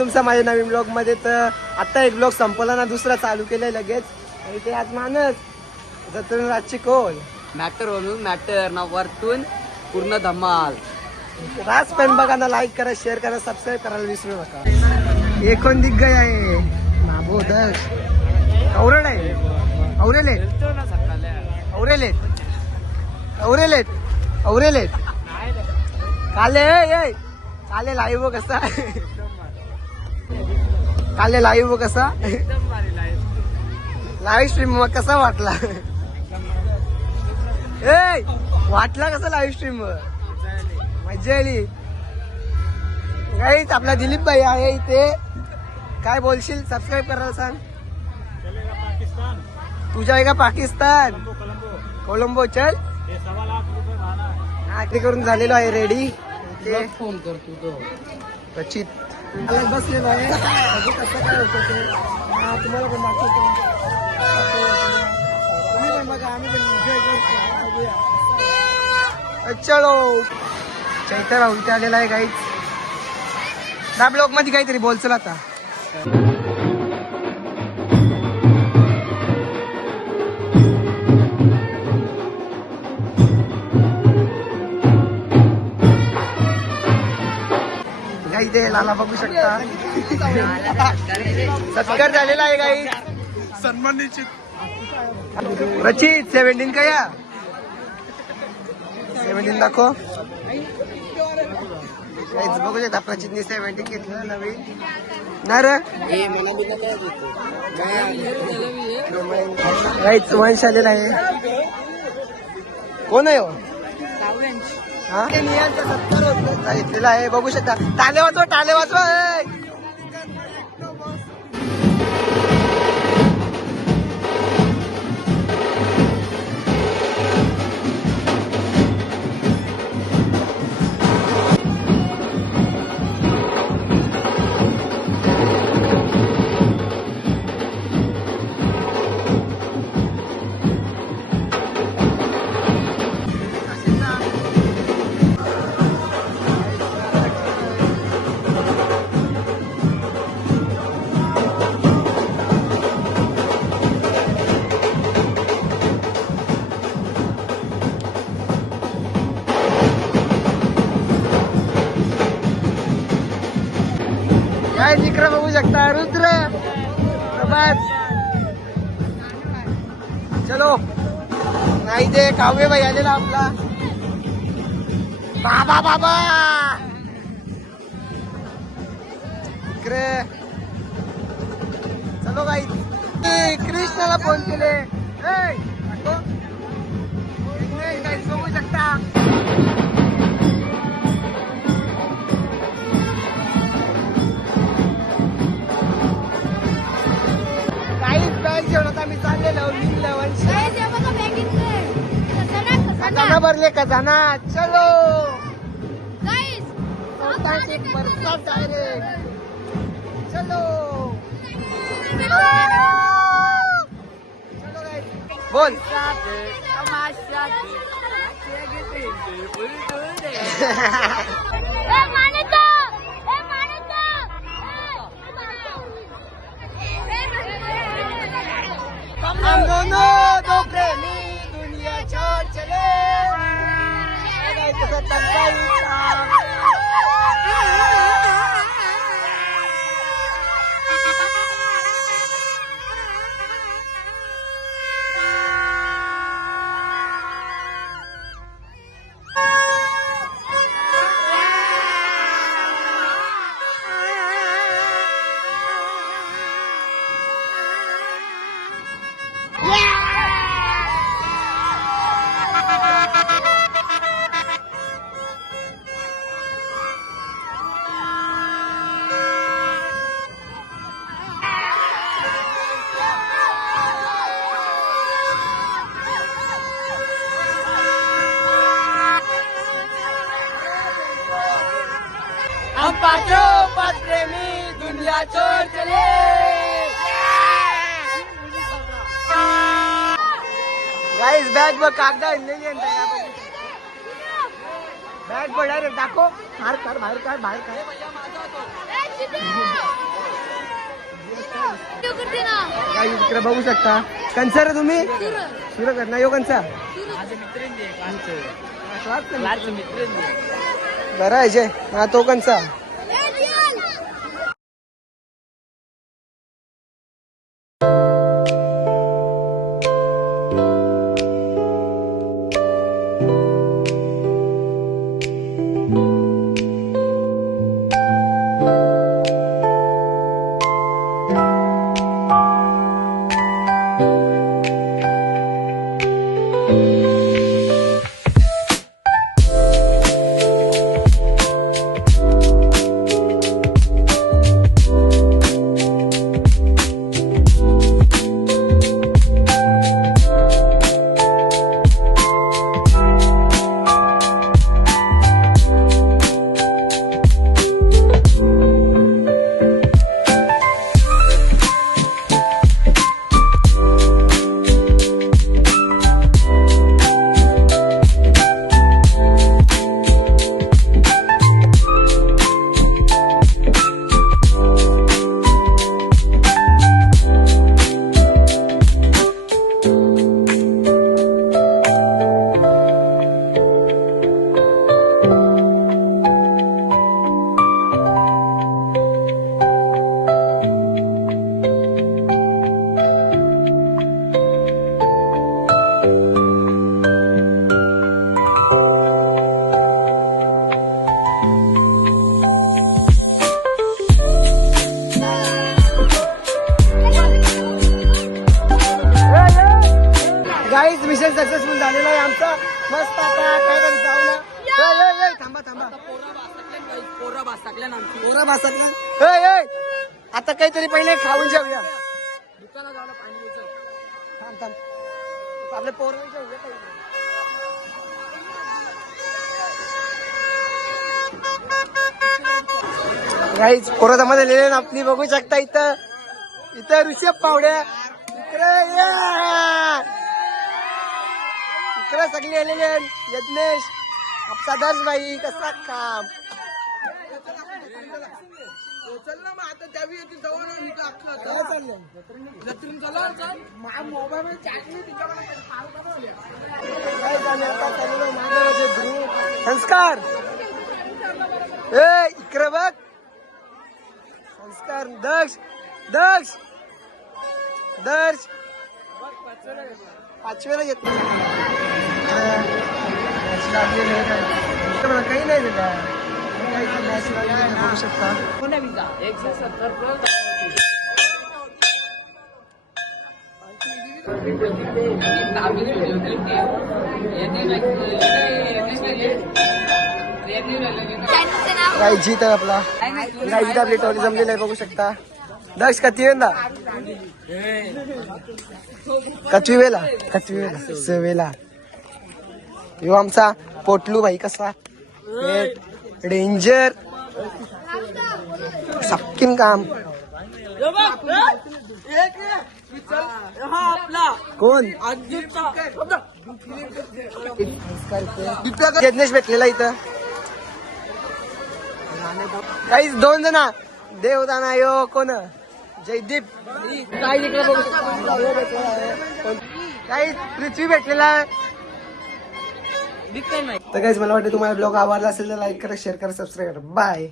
तुमचं माझ्या नवीन ब्लॉग मध्ये. तर आता एक ब्लॉग संपला ना, दुसरा चालू केलाय लगेच. आणि ते आज मानस जत्रेन रातची कोण मॅटर म्हणून मॅटर ना वरतून पूर्ण धमाल. राज पण बघा ना, लाईक करा, शेअर करा, सबस्क्राईब करायला विसरू नका. एकूण दिग्गज आहे नाबोदर औरड आहे. औरेलेत औरेलेत औरेलेत औरेलेत काले काले लाईव्ह कसा काले लाईव्ह कसा लाईव्ह स्ट्रीम मग कसा वाटला वाटला कसा लाईव्ह स्ट्रीम मजा आली. काहीच आपला दिलीप भाई आहे इथे. काय बोलशील? सबस्क्राईब करायला सांग. तुझ्या आहे का पाकिस्तान? कोलंबो चल. हा करून झालेलो आहे रेडी. फोन करतो तो रचित बसलेलो आहे. बघू कसं काय होतं ते. तुम्हाला पण दाखवतो. तुम्ही पण बघा, आम्ही पण एन्जॉय करतो. बघूया. चलो चैतर उलटे आलेला आहे काहीच. त्या ब्लॉग मध्ये काहीतरी बोलचल आता. इथे लाला बघू शकता. सत्कार झालेला आहे काही सन्मान निश्चित. रचित 17 का या 17 दाखव. बघू शकता प्रचितने 17 घेतलं नवीन ना रे. काहीच वंश आलेला आहे. कोण आहे हो? हा नियांचा सत्कार होत घेतलेला आहे. बघू शकता. टाले वाजवा, टाले वाजवा. काय जिक्र बघू शकता. रुद्र प्रभात. चलो नाही ते काव्य बाई आलेला आपला. बाबा बाबा इकडे. चलो गाई. कृष्णाला फोन केले. बघू शकता. आम्ही चाललेलो खजाना भरले खजाना. चलो बरसात डायरेक्ट. चलो बोल. हम दोनों दो प्रेमी दुनिया छोड़ चले. हम पांचों पांच प्रेमी दुनिया छोड़ चले. गाइस बॅग बघ कागदा आणलेली बॅग बघ डायरेक्ट दाखव. बाहेर काढ बाहेर काढ बाहेर काढ. काही इकडे बघू शकता. कंचा रे तुम्ही सुरत ना यो कंचा बरं आहे जय हा तो कंचा. गाईज मिशन सक्सेसफुल झालेला आहे आमचा. मस्त आता काय करू जाऊ ना. थांबा थांबा पोरा भास टाकल्या ना आमची. पोरं बसत ना. आता काहीतरी पहिले खाऊन जाऊया. दुकानात जाऊन पाणी घ्यायचं. थांब थांब आपले पोरं जाऊया पहिले. गाईज पोरं जमा झालेले ना आपली बघू शकता. इथं इथं ऋषभ पावड्या इकडे इकडे सगळे आलेले आहेत. यज्ञेश आपला दर्श भाई कसा काम संस्कार इकडे बघ संस्कार. दक्ष दक्ष दर्श पाचवेला येत काही नाही देता. बघू शकता 170 गाई जीत आहे आपला. गाई जीत आपली टोली जमलेली आहे बघू शकता. दक्ष कती वेंदा कचवी वेला सवेला. यो आमचा पोटलू भाई कसा डेंजर सबकिन काम. कोण यज्ञेश भेटलेला इथं. काही 2 जण देवदाना यो कोण जयदीप. काही इकडे बघू शकता. काही पृथ्वी भेटलेला आहे. तर काहीच मला वाटतं तुम्हाला ब्लॉग आवडला असेल तर लाईक करा शेअर करा सबस्क्राईब करा. बाय.